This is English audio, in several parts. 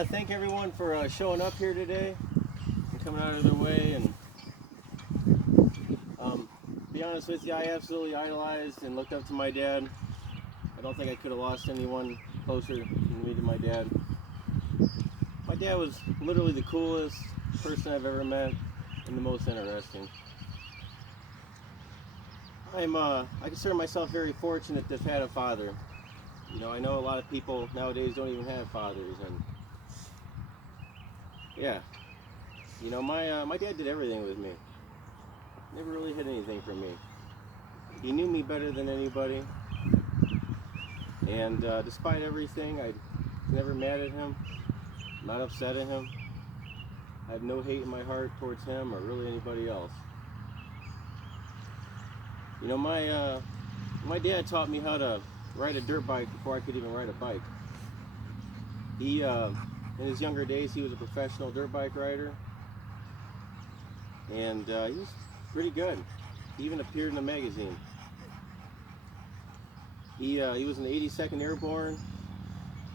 want to thank everyone for showing up here today and coming out of their way. And be honest with you, I absolutely idolized and looked up to my dad. I don't think I could have lost anyone closer than me to my dad. My dad was literally the coolest person I've ever met and the most interesting. I consider myself very fortunate to have had a father. You know, I know a lot of people nowadays don't even have fathers, and yeah, you know, my dad did everything with me. Never really hid anything from me. He knew me better than anybody, and despite everything, I never mad at him, not upset at him. I have no hate in my heart towards him or really anybody else. You know, my dad taught me how to ride a dirt bike before I could even ride a bike. He, in his younger days, he was a professional dirt bike rider, and he was pretty good. He even appeared in a magazine. He was in the 82nd Airborne,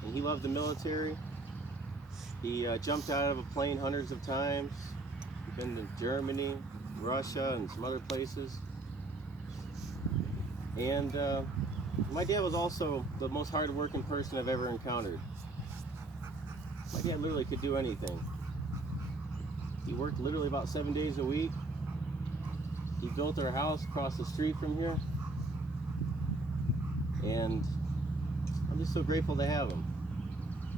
and he loved the military. He jumped out of a plane hundreds of times. He's been to Germany, Russia, and some other places. And my dad was also the most hard-working person I've ever encountered. My dad literally could do anything. He worked literally about 7 days a week. He built our house across the street from here. And I'm just so grateful to have him.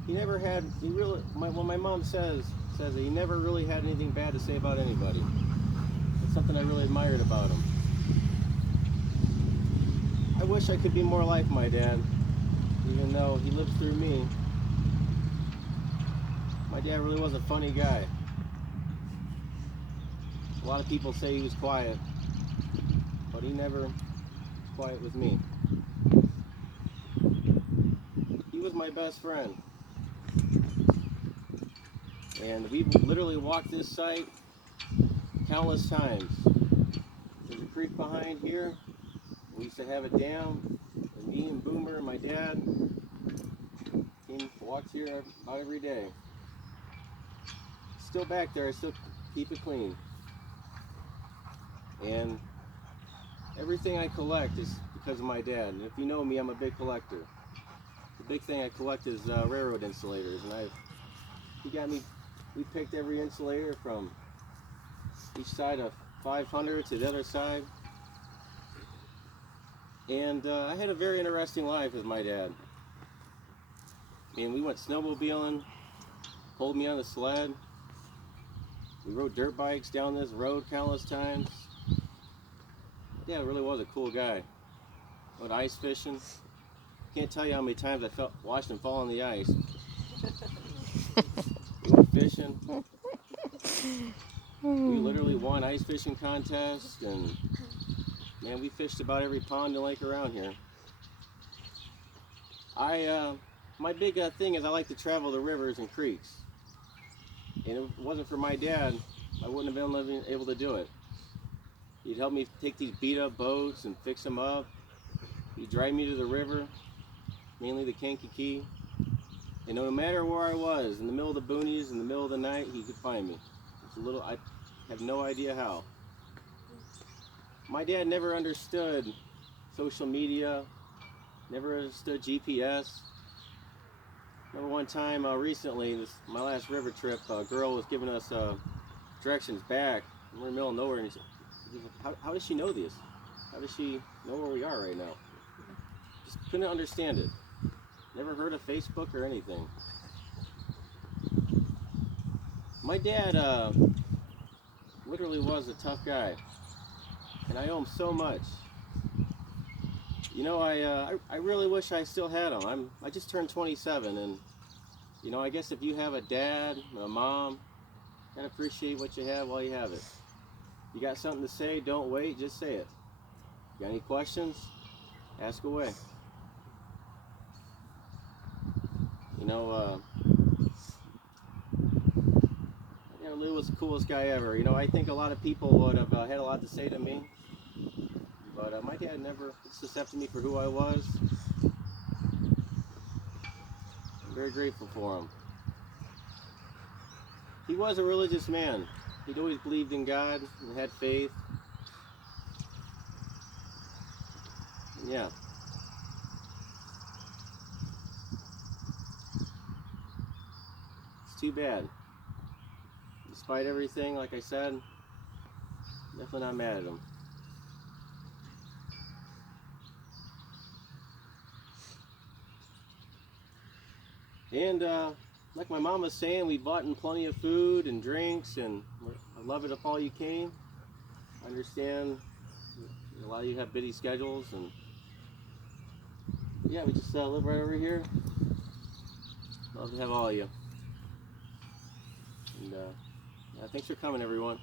He never had, when my mom says that he never really had anything bad to say about anybody. It's something I really admired about him. I wish I could be more like my dad, even though he lived through me. My dad really was a funny guy. A lot of people say he was quiet, but he never was quiet with me. He was my best friend. And we've literally walked this site countless times. There's a creek behind here. We used to have a dam, and me and Boomer and my dad walked here about every day. Still back there, I still keep it clean. And everything I collect is because of my dad. And if you know me, I'm a big collector. The big thing I collect is railroad insulators, and we picked every insulator from each side of 500 to the other side. And I had a very interesting life with my dad. I mean, we went snowmobiling, pulled me on a sled. We rode dirt bikes down this road countless times. My dad really was a cool guy. Went ice fishing. Can't tell you how many times I watched him fall on the ice. We went fishing. We literally won ice fishing contests, and man, we fished about every pond and lake around here. My big thing is I like to travel the rivers and creeks. And if it wasn't for my dad, I wouldn't have been able to do it. He'd help me take these beat up boats and fix them up. He'd drive me to the river, mainly the Kankakee. And no matter where I was, in the middle of the boonies, in the middle of the night, he could find me. I have no idea how. My dad never understood social media, never understood GPS. Remember one time recently, my last river trip, a girl was giving us directions back. We're in the middle of nowhere, and he said, how does she know this? How does she know where we are right now? Just couldn't understand it. Never heard of Facebook or anything. My dad literally was a tough guy, and I owe him so much. You know, I really wish I still had him. I just turned 27, and you know, I guess if you have a dad and a mom, kind of appreciate what you have while you have it. You got something to say, don't wait, just say it. Got any questions? Ask away. You know, Lou was the coolest guy ever. You know, I think a lot of people would have had a lot to say to me, but my dad never accepted me for who I was. I'm very grateful for him. he was a religious man. He'd always believed in God and had faith. And yeah. It's too bad. Despite everything, like I said, definitely not mad at him. And like my mom was saying, we bought in plenty of food and drinks, and I love it if all you came. I understand a lot of you have busy schedules, and yeah, we just live right over here. Love to have all of you. And thanks for coming, everyone.